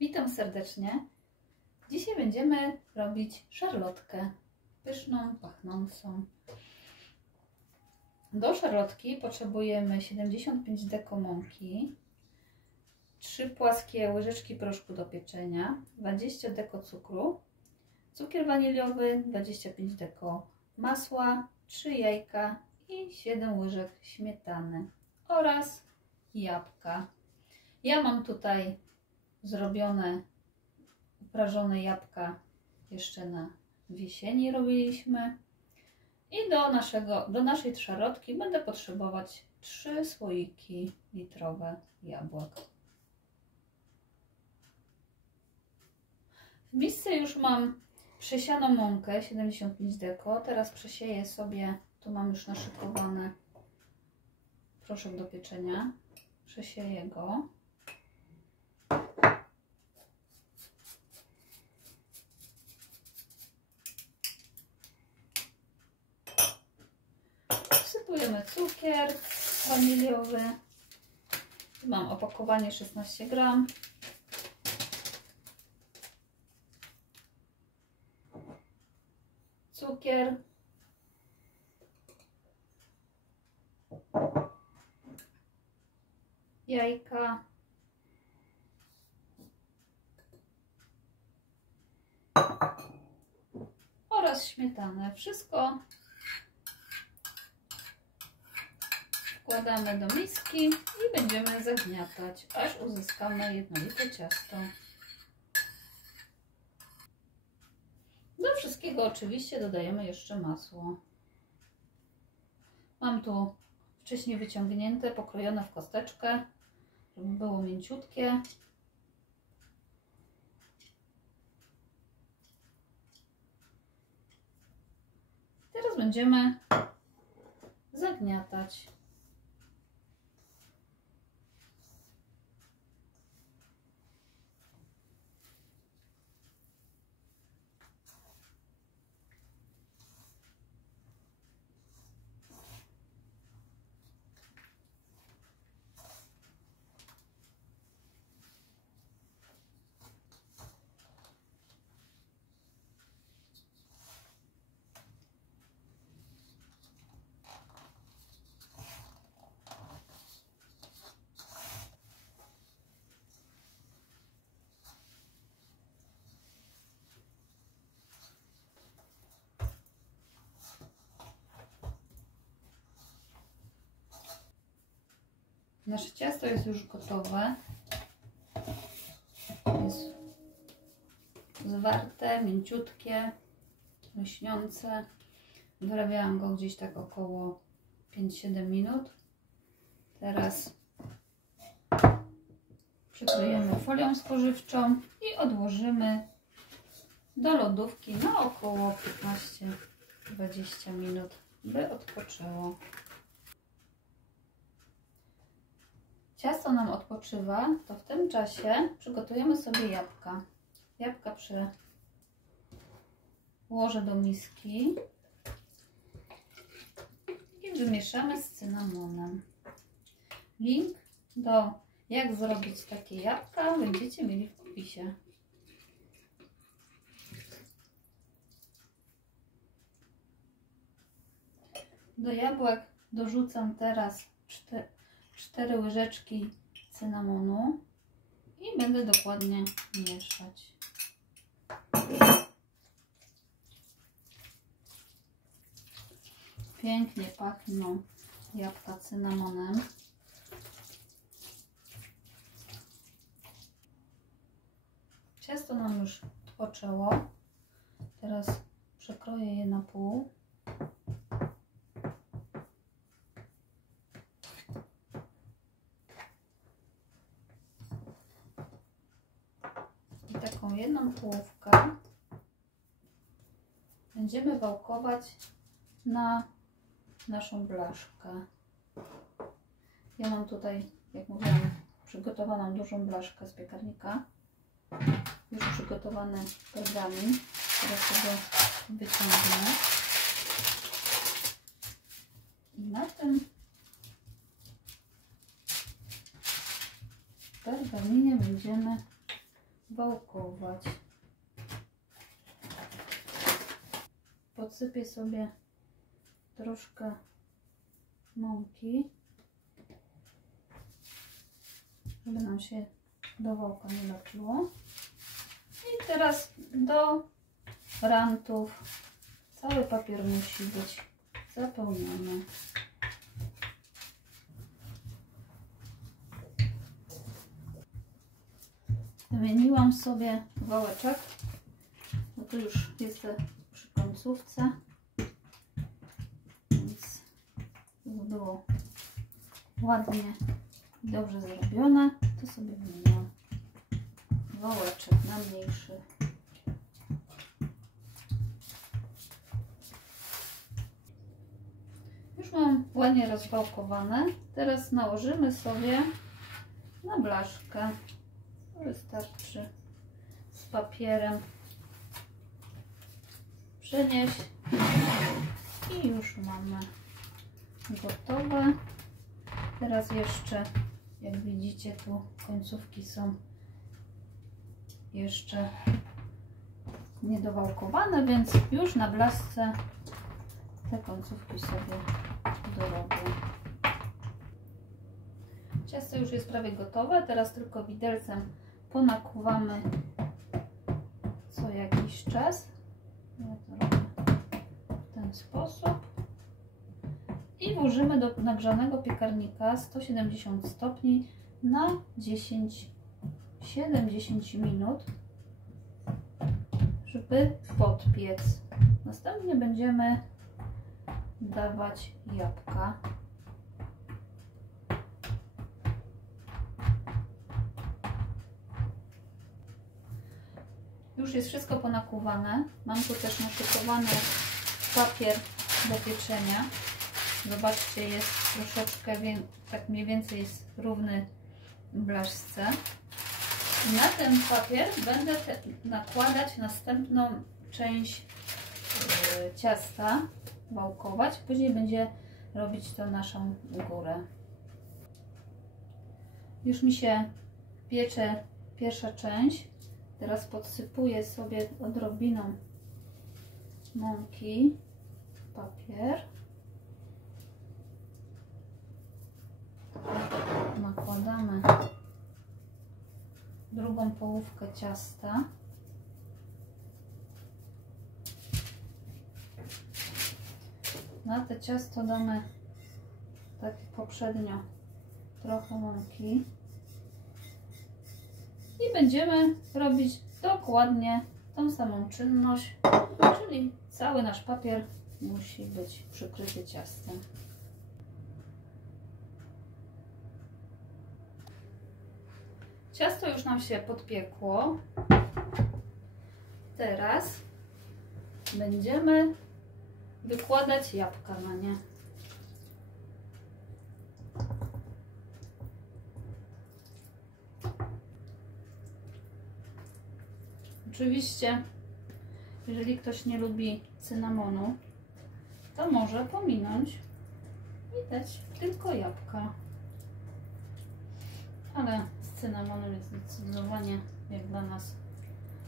Witam serdecznie. Dzisiaj będziemy robić szarlotkę pyszną, pachnącą. Do szarlotki potrzebujemy 75 deko mąki, 3 płaskie łyżeczki proszku do pieczenia, 20 deko cukru, cukier waniliowy, 25 deko masła, 3 jajka i 7 łyżek śmietany oraz jabłka. Ja mam tutaj zrobione, uprażone jabłka jeszcze na jesieni robiliśmy. I do naszej szarlotki będę potrzebować 3 słoiki litrowe jabłek. W misce już mam przesianą mąkę 75 deko. Teraz przesieję sobie, tu mam już naszykowany proszek do pieczenia. Przesieję go. Wsypujemy cukier waniliowy. Tu mam opakowanie 16 gram. Cukier. Jajka. Oraz śmietanę. Wszystko wkładamy do miski i będziemy zagniatać, aż uzyskamy jednolite ciasto. Do wszystkiego oczywiście dodajemy jeszcze masło. Mam tu wcześniej wyciągnięte, pokrojone w kosteczkę, żeby było mięciutkie. Teraz będziemy zagniatać. Nasze ciasto jest już gotowe. Jest zwarte, mięciutkie, lśniące. Wyrabiałam go gdzieś tak około 5-7 minut. Teraz przykryjemy folią spożywczą i odłożymy do lodówki na około 15-20 minut, by odpoczęło. Ciasto nam odpoczywa, to w tym czasie przygotujemy sobie jabłka. Jabłka włożę do miski i wymieszamy z cynamonem. Link do jak zrobić takie jabłka będziecie mieli w opisie. Do jabłek dorzucam teraz 4 łyżeczki cynamonu i będę dokładnie mieszać. Pięknie pachną jabłka cynamonem. Ciasto nam już odpoczęło. Teraz przekroję je na pół. I taką jedną połówkę będziemy wałkować na naszą blaszkę. Ja mam tutaj, jak mówiłam, przygotowaną dużą blaszkę z piekarnika. Już przygotowany pergamin, który sobie wyciągnę. I na tym piekarninie będziemy wałkować. Podsypię sobie troszkę mąki, żeby nam się do wałka nie lepiło. I teraz do rantów cały papier musi być zapełniony. Wymieniłam sobie wałeczek, bo tu już jestem przy końcówce, więc żeby było ładnie i dobrze zrobione, to sobie wymieniłam wałeczek na mniejszy. Już mam ładnie rozwałkowane. Teraz nałożymy sobie na blaszkę. Wystarczy z papierem przenieść i już mamy gotowe. Teraz jeszcze, jak widzicie, tu końcówki są jeszcze niedowałkowane, więc już na blaszce te końcówki sobie dorobię. Ciasto już jest prawie gotowe, teraz tylko widelcem ponakuwamy co jakiś czas. Ja to robię w ten sposób i włożymy do nagrzanego piekarnika 170 stopni na 7-10 minut, żeby podpiec. Następnie będziemy dawać jabłka. Już jest wszystko ponakuwane. Mam tu też naszykowany papier do pieczenia. Zobaczcie, jest troszeczkę, tak mniej więcej jest równy blaszce. I na ten papier będę nakładać następną część ciasta, wałkować. Później będzie robić to naszą górę. Już mi się piecze pierwsza część. Teraz podsypuję sobie odrobiną mąki w papier. Nakładamy drugą połówkę ciasta. Na to ciasto damy, tak jak poprzednio, trochę mąki. I będziemy robić dokładnie tą samą czynność, czyli cały nasz papier musi być przykryty ciastem. Ciasto już nam się podpiekło. Teraz będziemy wykładać jabłka na nie. Oczywiście, jeżeli ktoś nie lubi cynamonu, to może pominąć i dać tylko jabłka. Ale z cynamonem jest zdecydowanie, jak dla nas,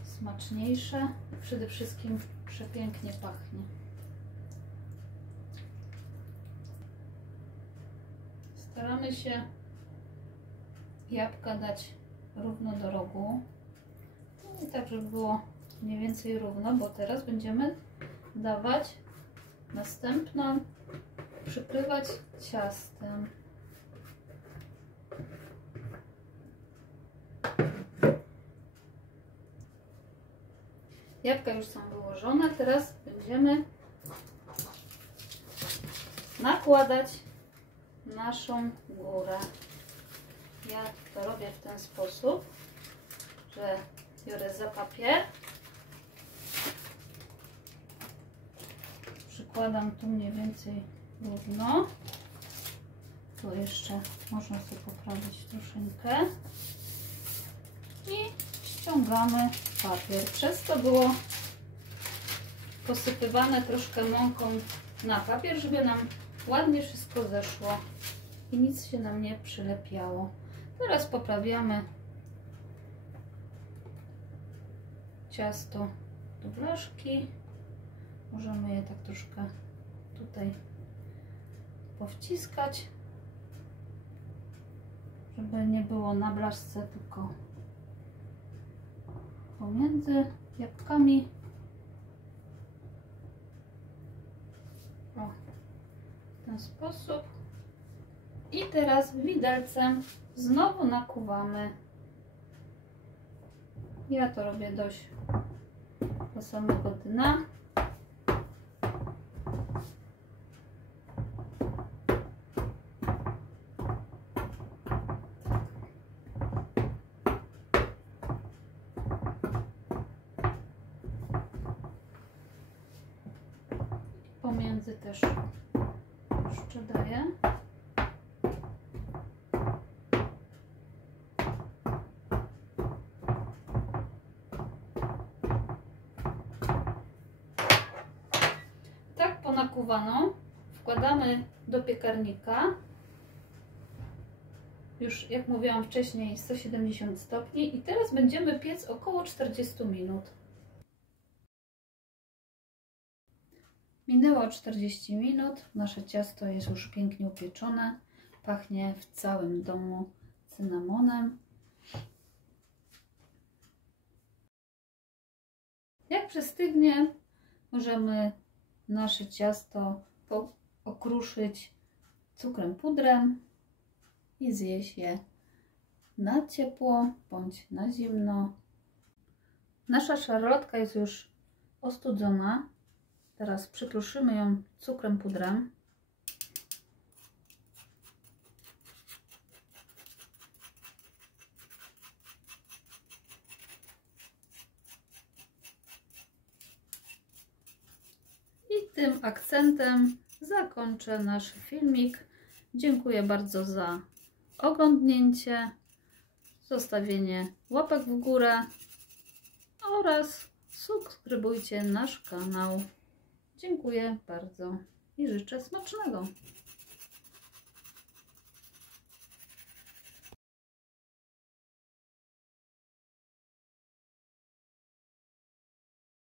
smaczniejsze. Przede wszystkim przepięknie pachnie. Staramy się jabłka dać równo do rogu. I tak, żeby było mniej więcej równo, bo teraz będziemy dawać następną, przykrywać ciastem. Jabłka już są wyłożone, teraz będziemy nakładać naszą górę. Ja to robię w ten sposób, że biorę za papier, przykładam tu mniej więcej równo, tu jeszcze można sobie poprawić troszeczkę i ściągamy papier. Przez to było posypywane troszkę mąką na papier, żeby nam ładnie wszystko zeszło i nic się nam nie przylepiało. Teraz poprawiamy ciasto do blaszki. Możemy je tak troszkę tutaj powciskać, żeby nie było na blaszce, tylko pomiędzy jabłkami. O, w ten sposób. I teraz widelcem znowu nakuwamy. Ja to robię dość do samego dna. Pomiędzy też jeszcze daję. Tak ponakuwaną wkładamy do piekarnika. Już jak mówiłam wcześniej 170 stopni i teraz będziemy piec około 40 minut. Minęło 40 minut, nasze ciasto jest już pięknie upieczone, pachnie w całym domu cynamonem. Jak przystygnie, możemy nasze ciasto okruszyć cukrem pudrem i zjeść je na ciepło bądź na zimno. Nasza szarlotka jest już ostudzona. Teraz przykruszymy ją cukrem pudrem. I tym akcentem zakończę nasz filmik. Dziękuję bardzo za oglądnięcie, zostawienie łapek w górę oraz subskrybujcie nasz kanał. Dziękuję bardzo i życzę smacznego.